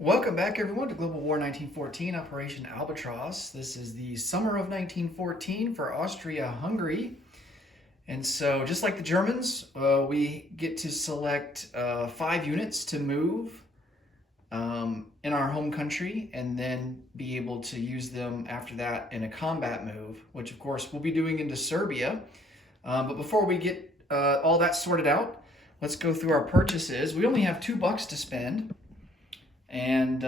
Welcome back, everyone, to Global War 1914, Operation Albatross. This is the summer of 1914 for Austria-Hungary. And so, just like the Germans, we get to select 5 units to move in our home country and then be able to use them after that in a combat move, which, of course, we'll be doing into Serbia. But before we get all that sorted out, let's go through our purchases. We only have $2 to spend. And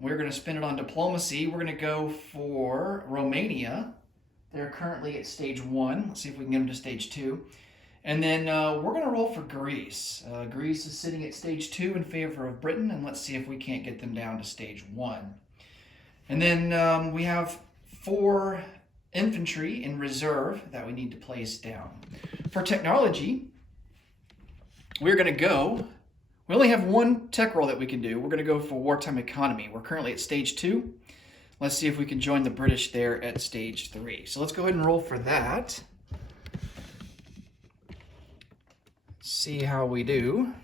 we're going to spend it on diplomacy. We're going to go for Romania. They're currently at stage 1. Let's see if we can get them to stage 2. And then we're going to roll for Greece. Greece is sitting at stage 2 in favor of Britain, and let's see if we can't get them down to stage 1. And then we have 4 infantry in reserve that we need to place down. For technology, we're going to go... We only have 1 tech roll that we can do. We're going to go for wartime economy. We're currently at stage 2. Let's see if we can join the British there at stage 3. So let's go ahead and roll for that. See how we do.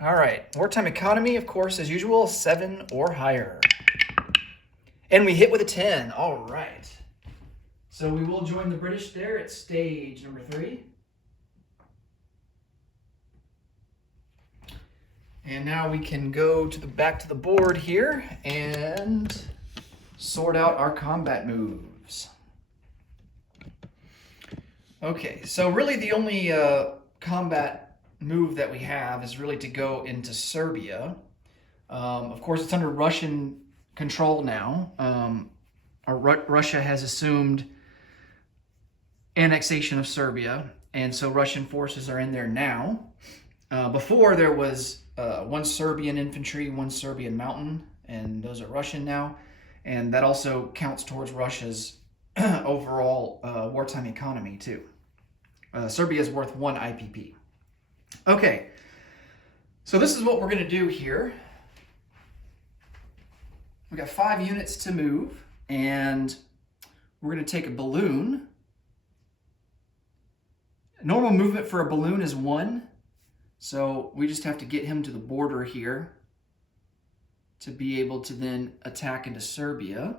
All right, wartime economy, of course, as usual, 7 or higher. And we hit with a 10. All right. So we will join the British there at stage number 3. And now we can go to back to the board here and sort out our combat moves. Okay, so really the only combat move that we have is really to go into Serbia. Of course, it's under Russian control now. Russia has assumed annexation of Serbia, and so Russian forces are in there now. Before there was 1 Serbian infantry, 1 Serbian mountain, and those are Russian now. And that also counts towards Russia's overall wartime economy too. Serbia is worth 1 IPP. Okay, so this is what we're going to do here. We've got 5 units to move, and we're going to take a balloon. Normal movement for a balloon is 1. So we just have to get him to the border here to be able to then attack into Serbia.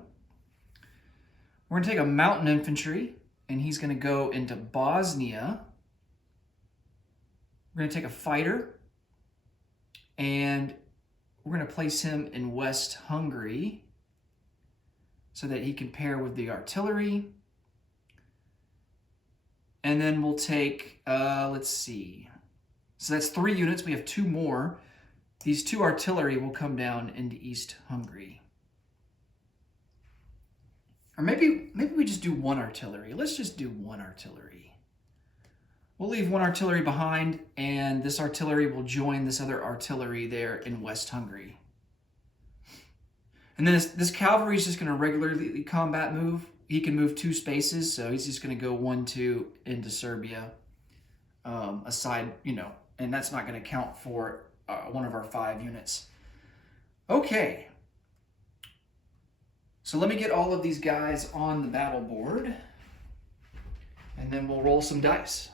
We're going to take a mountain infantry, and he's going to go into Bosnia. We're going to take a fighter, and we're going to place him in West Hungary so that he can pair with the artillery. And then we'll take, let's see. So that's 3 units. We have 2 more. These 2 artillery will come down into East Hungary. Or maybe we just do 1 artillery. Let's just do 1 artillery. We'll leave 1 artillery behind, and this artillery will join this other artillery there in West Hungary. And then this cavalry is just going to regularly combat move. He can move 2 spaces, so he's just going to go 1, 2 into Serbia. Aside, and that's not going to count for 1 of our 5 units. Okay. So let me get all of these guys on the battle board, and then we'll roll some dice.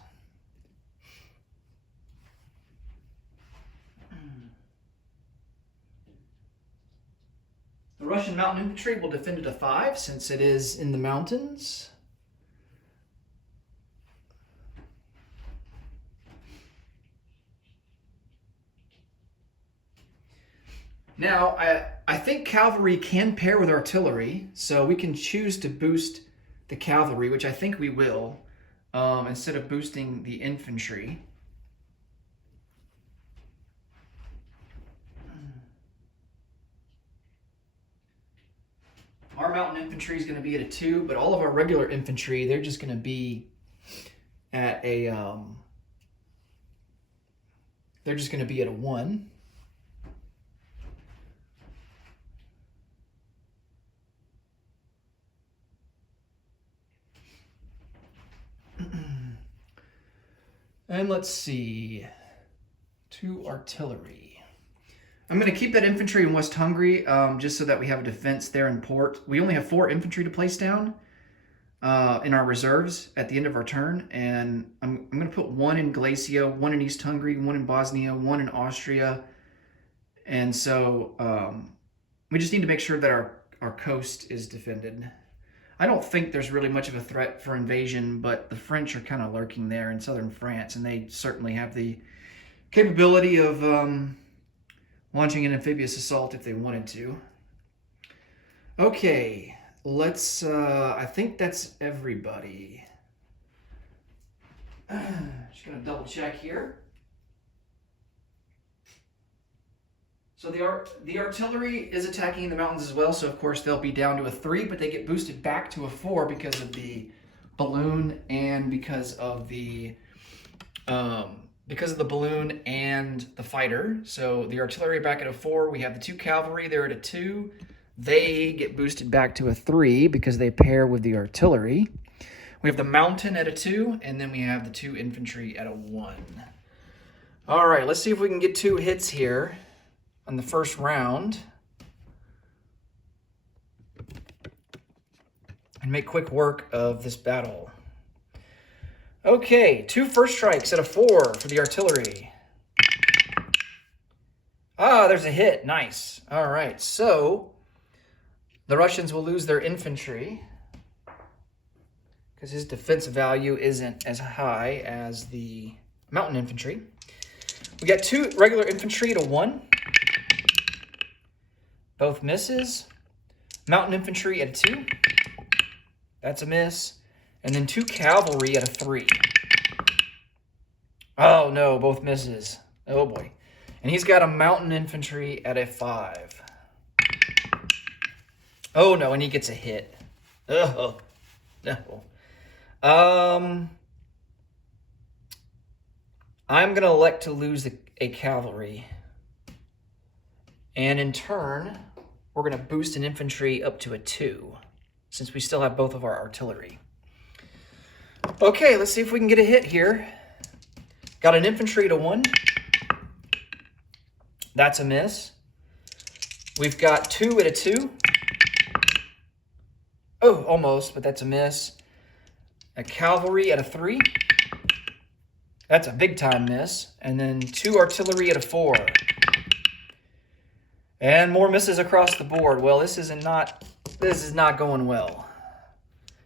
The Russian mountain infantry will defend at a 5 since it is in the mountains. Now, I think cavalry can pair with artillery, so we can choose to boost the cavalry, which I think we will, instead of boosting the infantry. Our mountain infantry is going to be at a 2, but all of our regular infantry, they're just going to be at a, they're just going to be at a 1. And let's see, 2 artillery. I'm going to keep that infantry in West Hungary just so that we have a defense there in port. We only have 4 infantry to place down in our reserves at the end of our turn. And I'm going to put 1 in Galicia, 1 in East Hungary, 1 in Bosnia, 1 in Austria. And so We just need to make sure that our coast is defended. I don't think there's really much of a threat for invasion, but the French are kind of lurking there in southern France, and they certainly have the capability of launching an amphibious assault if they wanted to. Okay, let's, I think that's everybody. Just gonna double check here. So the artillery is attacking the mountains as well, so of course they'll be down to a 3, but they get boosted back to a 4 because of the balloon and because of the balloon and the fighter. So the artillery back at a 4. We have the 2 cavalry there at a 2. They get boosted back to a 3 because they pair with the artillery. We have the mountain at a 2, and then we have the 2 infantry at a 1. All right, let's see if we can get 2 hits here on the first round and make quick work of this battle. Okay, 2 first strikes at a 4 for the artillery. Ah, there's a hit. Nice. All right, so the Russians will lose their infantry because his defense value isn't as high as the mountain infantry. We got 2 regular infantry at a 1. Both misses. Mountain infantry at a 2. That's a miss. And then 2 cavalry at a 3. Oh no, both misses. Oh boy. And he's got a mountain infantry at a 5. Oh no, and he gets a hit. Oh no. I'm gonna elect to lose a cavalry. And in turn, we're going to boost an infantry up to a 2, since we still have both of our artillery. Okay, let's see if we can get a hit here. Got an infantry to 1. That's a miss. We've got 2 at a 2. Oh, almost, but that's a miss. A cavalry at a 3. That's a big time miss. And then 2 artillery at a 4. And more misses across the board. Well, this is not going well.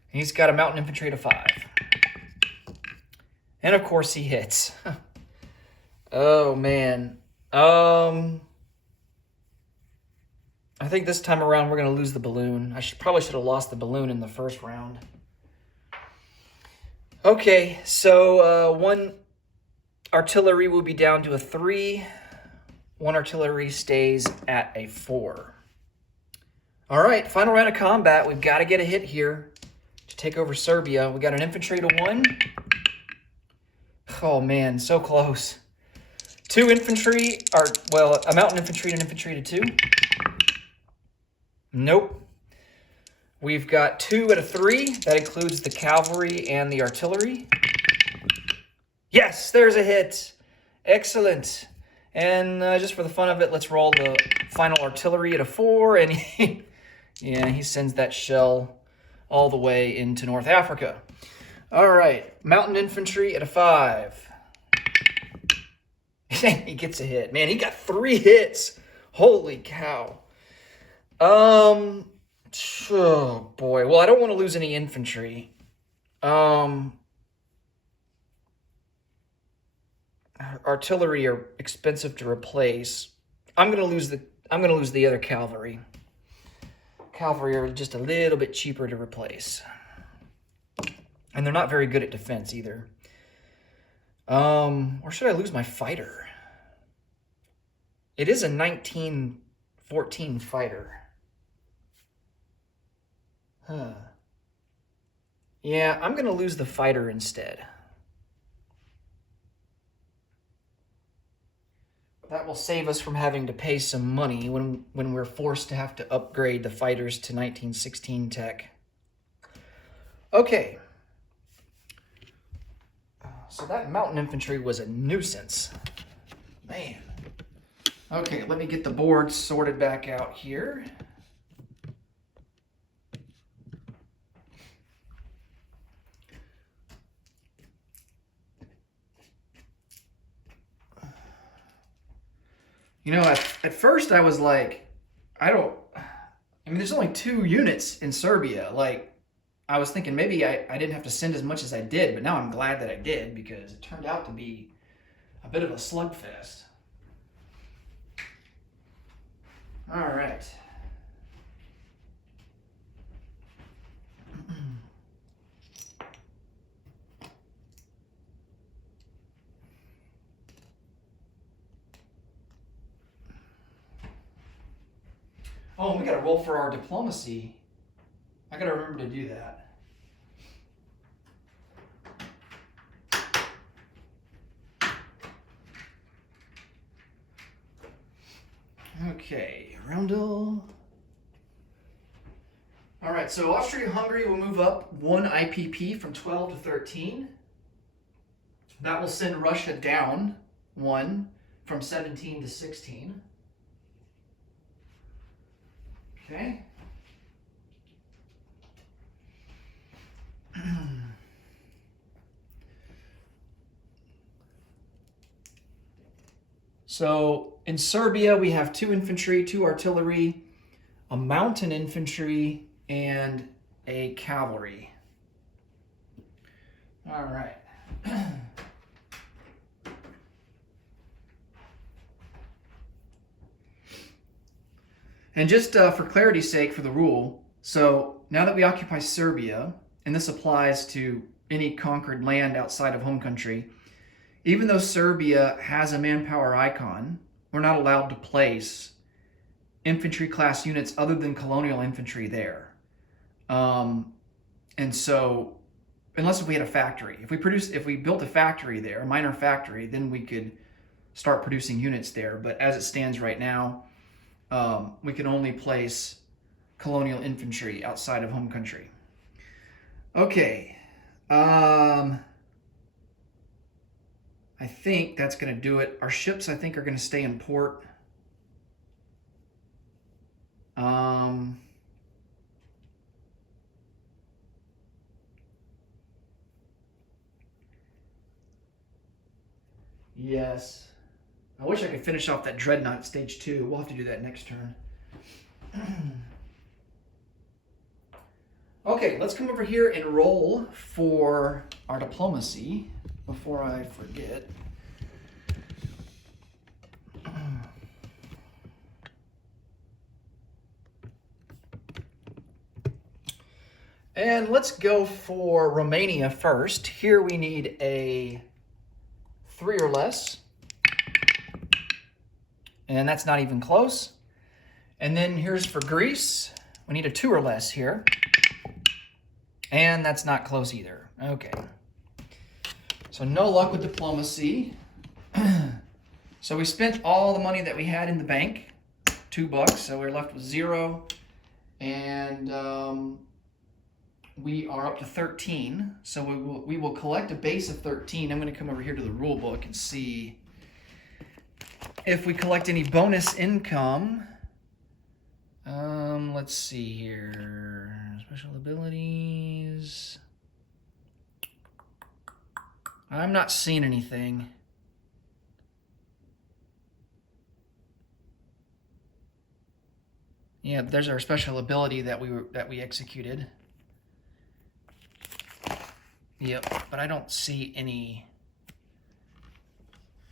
He's got a mountain infantry to 5. And of course he hits. Oh man. I think this time around we're going to lose the balloon. I probably should have lost the balloon in the first round. Okay, so 1 artillery will be down to a 3. 1 artillery stays at a 4. All right, final round of combat. We've got to get a hit here to take over Serbia. We got an infantry to 1. Oh man, so close. 2 infantry, a mountain infantry and an infantry to 2. Nope. We've got 2 at a 3. That includes the cavalry and the artillery. Yes, there's a hit. Excellent. And just for the fun of it, let's roll the final artillery at a 4. And he sends that shell all the way into North Africa. All right, mountain infantry at a 5. He gets a hit. Man, he got 3 hits. Holy cow. Oh boy. Well, I don't want to lose any infantry. Artillery are expensive to replace. I'm gonna lose the other cavalry. Cavalry are just a little bit cheaper to replace. And they're not very good at defense either. Or should I lose my fighter? It is a 1914 fighter. Huh. Yeah, I'm gonna lose the fighter instead. That will save us from having to pay some money when we're forced to have to upgrade the fighters to 1916 tech. Okay. So that mountain infantry was a nuisance. Man. Okay, let me get the board sorted back out here. You know, at first I was like, I don't, I mean, there's only 2 units in Serbia. Like, I was thinking maybe I didn't have to send as much as I did, but now I'm glad that I did because it turned out to be a bit of a slugfest. All right. Oh, and we got to roll for our diplomacy. I got to remember to do that. Okay, Roundel. All right, so Austria-Hungary will move up 1 IPP from 12 to 13. That will send Russia down 1 from 17 to 16. Okay. So in Serbia, we have 2 infantry, 2 artillery, a mountain infantry, and a cavalry. All right. And just for clarity's sake for the rule, so now that we occupy Serbia, and this applies to any conquered land outside of home country, even though Serbia has a manpower icon, we're not allowed to place infantry class units other than colonial infantry there. And so, unless if we had a factory, if we built a factory there, a minor factory, then we could start producing units there. But as it stands right now, we can only place colonial infantry outside of home country. Okay. I think that's going to do it. Our ships, I think, are going to stay in port. Yes. I wish I could finish off that dreadnought at stage 2. We'll have to do that next turn. Okay, let's come over here and roll for our diplomacy before I forget. And let's go for Romania first. Here we need a 3 or less. And that's not even close. And then here's for Greece. We need a 2 or less here. And that's not close either. Okay. So no luck with diplomacy. So we spent all the money that we had in the bank. $2, so we're left with 0. And we are up to 13. So we will collect a base of 13. I'm going to come over here to the rule book and see if we collect any bonus income. Let's see here. Special abilities. I'm not seeing anything. Yeah, there's our special ability that we executed. Yep, but I don't see any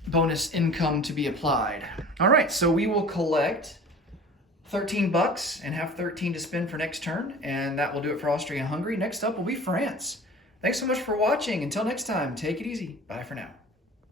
bonus income to be applied. All right, so we will collect $13 and have 13 to spend for next turn, and that will do it for Austria-Hungary. Next up will be France. Thanks so much for watching. Until next time, take it easy. Bye for now.